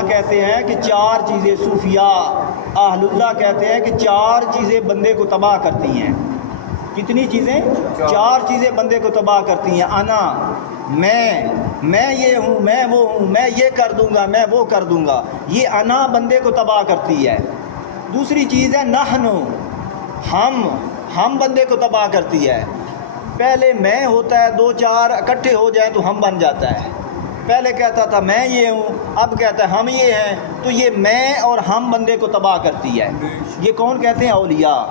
کہتے ہیں کہ چار چیزیں، صوفیاء اہل اللہ کہتے ہیں کہ چار چیزیں بندے کو تباہ کرتی ہیں۔ کتنی چیزیں؟ چار چیزیں بندے کو تباہ کرتی ہیں۔ انا، میں یہ ہوں، میں وہ ہوں، میں یہ کر دوں گا، میں وہ کر دوں گا، یہ انا بندے کو تباہ کرتی ہے۔ دوسری چیز ہے نحن، ہم بندے کو تباہ کرتی ہے۔ پہلے میں ہوتا ہے، دو چار اکٹھے ہو جائیں تو ہم بن جاتا ہے۔ پہلے کہتا تھا میں یہ ہوں، اب کہتا ہے ہم یہ ہیں، تو یہ میں اور ہم بندے کو تباہ کرتی ہے۔ یہ کون کہتے ہیں؟ اولیاء۔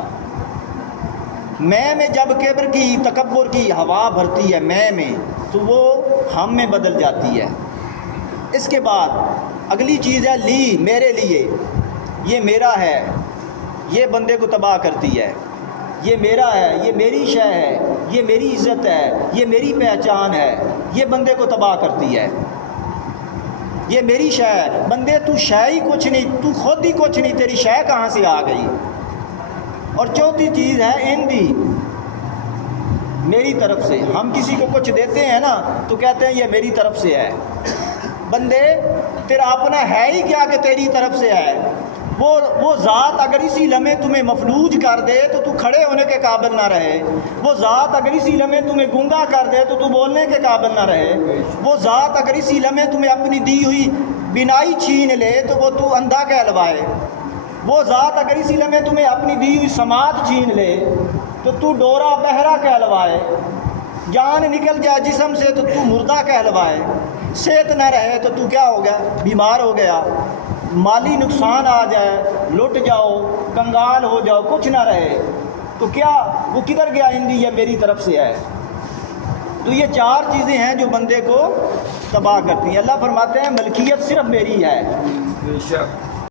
میں جب کبر کی، تکبر کی ہوا بھرتی ہے میں تو وہ ہم میں بدل جاتی ہے۔ اس کے بعد اگلی چیز ہے لی، میرے لیے، یہ میرا ہے، یہ بندے کو تباہ کرتی ہے۔ یہ میرا ہے، یہ میری شے ہے، یہ میری عزت ہے، یہ میری پہچان ہے، یہ بندے کو تباہ کرتی ہے۔ یہ میری شے ہے، بندے تو شے ہی کچھ نہیں، تو خود ہی کچھ نہیں، تیری شے کہاں سے آ گئی؟ اور چوتھی چیز ہے اندی، میری طرف سے۔ ہم کسی کو کچھ دیتے ہیں نا تو کہتے ہیں یہ میری طرف سے ہے۔ بندے تیرا اپنا ہے ہی کیا کہ تیری طرف سے ہے؟ وہ ذات اگر اسی لمحے تمہیں مفلوج کر دے تو تو کھڑے ہونے کے قابل نہ رہے۔ وہ ذات اگر اسی لمحے تمہیں گنگا کر دے تو تو بولنے کے قابل نہ رہے۔ وہ ذات اگر اسی لمحے تمہیں اپنی دی ہوئی بینائی چھین لے تو وہ تو اندھا کہلوائے۔ وہ ذات اگر اسی لمحے تمہیں اپنی دی ہوئی سماعت چھین لے تو تو ڈورا بہرا کہلوائے۔ جان نکل جائے جسم سے تو تو مردہ کہلوائے۔ صحت نہ رہے تو تو کیا ہو گیا؟ بیمار ہو گیا۔ مالی نقصان آ جائے، لٹ جاؤ، کنگال ہو جاؤ، کچھ نہ رہے تو کیا وہ کدھر گیا؟ ہندی یہ میری طرف سے ہے۔ تو یہ چار چیزیں ہیں جو بندے کو تباہ کرتی ہیں۔ اللہ فرماتے ہیں ملکیت صرف میری ہے۔